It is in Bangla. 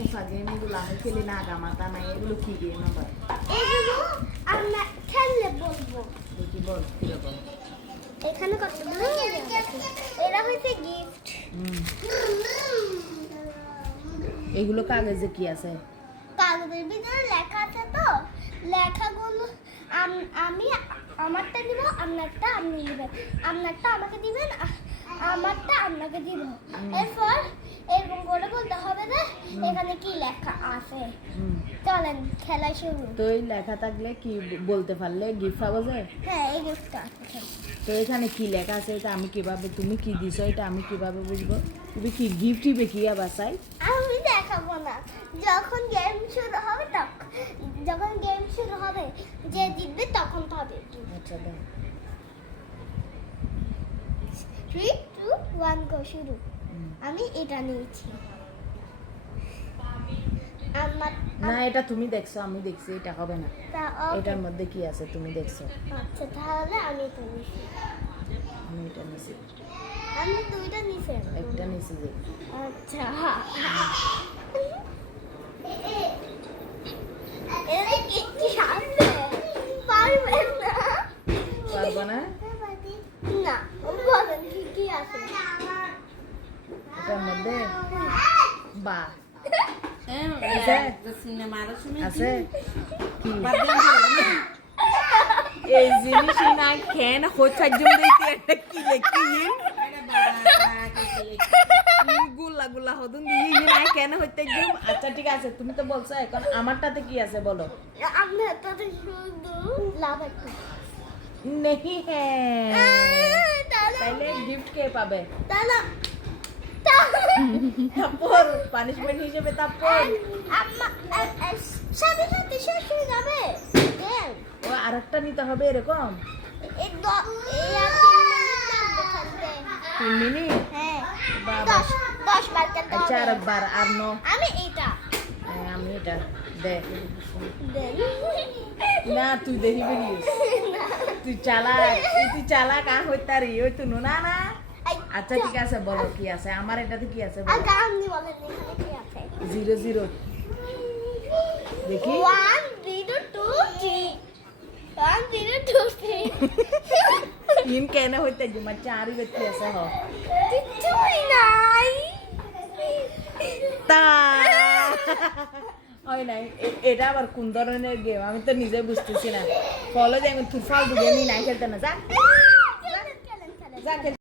খেলি না গামাতা নাই এগুলো কি গেম আবার এগুলো আমরা খেললে বলব দেখি বল কীরকম এখানে কতগুলো এরা হচ্ছে গিফট এগুলো কাগজে কি আছে? কাগজের ভিতরে লেখা আছে তো। লেখাগুলো আমি আমারটা দিব আপনারটা আপনি দিবেন আপনারটা আমাকে দিবেন আমারটা আপনাকে দিব। এরপর এরকম করে বলতে হবে যে এখানে কি লেখা আছে। চলেন খেলা শুরু। তো এই লেখা থাকলে কি বলতে পারলে? গিফট পাওয়া যায় হ্যাঁ এই গিফটটা আছে। তো এখানে কি লেখা আছে? এটা আমি কীভাবে তুমি কি দিছো? এটা আমি কীভাবে বুঝব? তুমি কি গিফট দিবে কি আবার চাই আমি দেখাবো না। যখন গেম শুরু হবে তখন যখন গেম শুরু হবে যে জিতবে তখন পাবে আচ্ছা থ্রি টু ওয়ান গো শুরু। আমি এটা নিয়েছি। আমার না এটা তুমি দেখছ আমি দেখছি এটা হবে না। এটার মধ্যে কি আছে তুমি দেখছ? আচ্ছা তাহলে আমি তো আমি এটা নিছি। আমি দুইটা নিয়েছি একটা নিছি যে। আচ্ছা। এটা কি সামনে? পারবেন না। পারব না? না কি কি আছে? এটার মধ্যে? বা। আছে? আছে? কি? এই জিনিস না খেন হই ফাজুম দিতে একটা কি লেখি। গুলা গুলা হদুন দিয়ে না কেন হইতে জুম আচ্ছা ঠিক আছে তুমি তো বলছো এখন আমারটাতে কি আছে বলো। আমি এতটা শুধু লাভ একটা। নেহি হ্যাঁ। তাইলে গিফট কে পাবে তারপর পানিশমেন্ট হিসেবে তারপর সাথে সাথে শেষ হয়ে যাবে. ও আরেকটা নিতে হবে এরকম তিন মিনিট হ্যাঁ দশ বার আচ্ছা আর ন আমি এইটা আমি এটা দে না তুই দেখি বলিস তুই চালাক তুই চালাক আর হইতারি ওই তুই না না? আচ্ছা ঠিক আছে বলো কি আছে? আমার এটাতে কি আছে বলো? আচ্ছা জিরো জিরো। দেখি। One zero two three one zero two three তিন কেন হইতে জমা চারি ব্যক্তি আছে হ? কিছুই নাই। তা। হয় নাই এটা আবার কোন ধরনের গেম আমি তো নিজে বুঝতেছি না। फॉलो जाय तू फालतू गेम नाही खेळताना जा जा खेळ